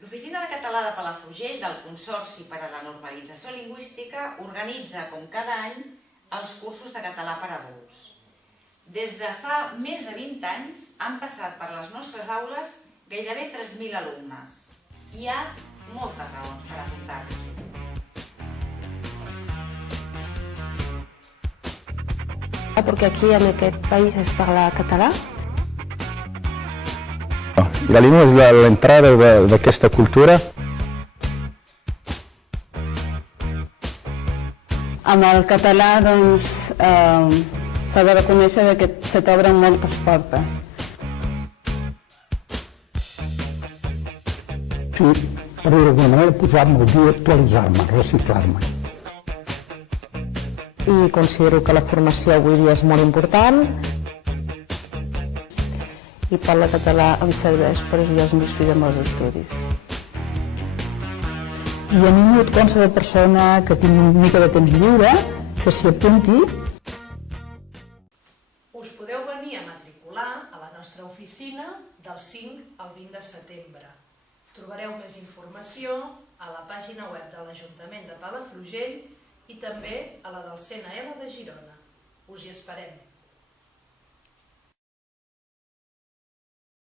L'Oficina de Català de Palafrugell del Consorci per a la Normalització Lingüística organitza, com cada any, els cursos de català per a adults. Des de fa més de 20 anys han passat per les nostres aules gairebé 3.000 alumnes. Hi ha moltes raons per apuntar-nos-hi. Perquè aquí en aquest país es parla català. La língua és l'entrada d'aquesta cultura. Amb el català s'ha de reconèixer que se t'obren moltes portes. Sí, per d'alguna manera posar-me al dia, actualitzar-me, reciclar-me. I considero que la formació avui dia és molt important. I parlar català em serveix per ajudar els meus fills amb els estudis. I animo qualsevol persona que tingui una mica de temps lliure que s'hi apunti. Us podeu venir a matricular a la nostra oficina del 5 al 20 de setembre. Trobareu més informació a la pàgina web de l'Ajuntament de Palafrugell i també a la del CNL de Girona. Us hi esperem.